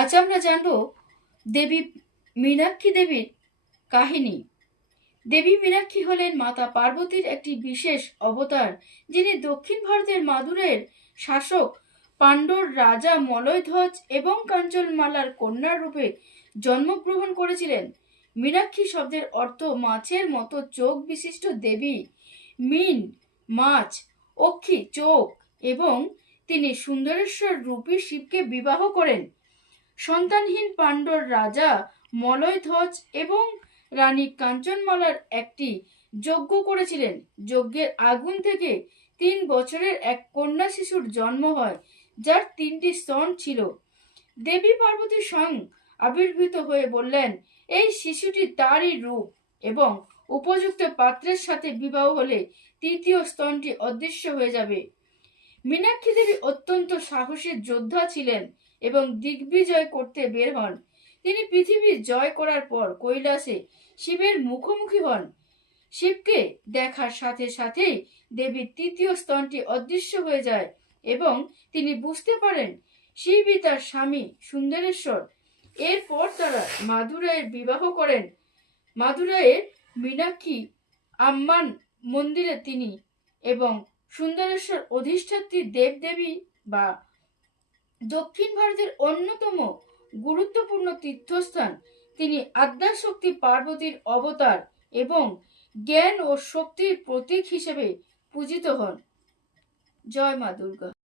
আজ আমরা জানব দেবী মীনাক্ষী দেবীর কাহিনী। দেবী মীনাক্ষী হলেন মাতা পার্বতীর একটি বিশেষ অবতার, যিনি দক্ষিণ ভারতের মাদুরের শাসক পাণ্ড্যর রাজা মলয়ধ্বজ এবং কাঞ্চনমালার কন্যার রূপে জন্মগ্রহণ করেছিলেন। মীনাক্ষী শব্দের অর্থ মাছের মতো চোখ বিশিষ্ট দেবী। মীন মাছ, অক্ষী চোখ, এবং তিনি সুন্দরেশ্বর রূপী শিবকে বিবাহ করেন। সন্তানহীন পাণ্ড্যর রাজা মলয়ধ্বজ এবং রানী কাঞ্চনমালার একটি যজ্ঞ করেছিলেন। যজ্ঞের আগুন থেকে 3 বছরের এক কন্যা শিশুর জন্ম হয়, যার 3টি স্তন ছিল। দেবী পার্বতী স্বয়ং আবির্ভূত হয়ে বললেন, এই শিশুটি তারই রূপ এবং উপযুক্ত পাত্রের সাথে বিবাহ হলে 3য় স্তনটি অদৃশ্য হয়ে যাবে। মীনাক্ষী দেবী অত্যন্ত সাহসী যোদ্ধা ছিলেন এবং দিগ্বিজয় করতে বের হন। তিনি পৃথিবী জয় করার পর কৈলাসে শিবের মুখোমুখি হন। শিবকে দেখার সাথে সাথেই দেবীর 3য় স্তনটি অদৃশ্য হয়ে যায় এবং তিনি বুঝতে পারেন শিবই তার স্বামী সুন্দরেশ্বর। এরপর তারা মাদুরাইয়ের বিবাহ করেন। মাদুরাইয়ের মীনাক্ষী আম্মান মন্দিরে তিনি এবং সুন্দরেশ্বর অধিষ্ঠাত্রী দেবদেবী বা দক্ষিণ ভারতের অন্যতম গুরুত্বপূর্ণ তীর্থস্থান। তিনি আদ্যাশক্তি পার্বতীর অবতার এবং জ্ঞান ও শক্তির প্রতীক হিসেবে পূজিত হন। জয় মা দুর্গা।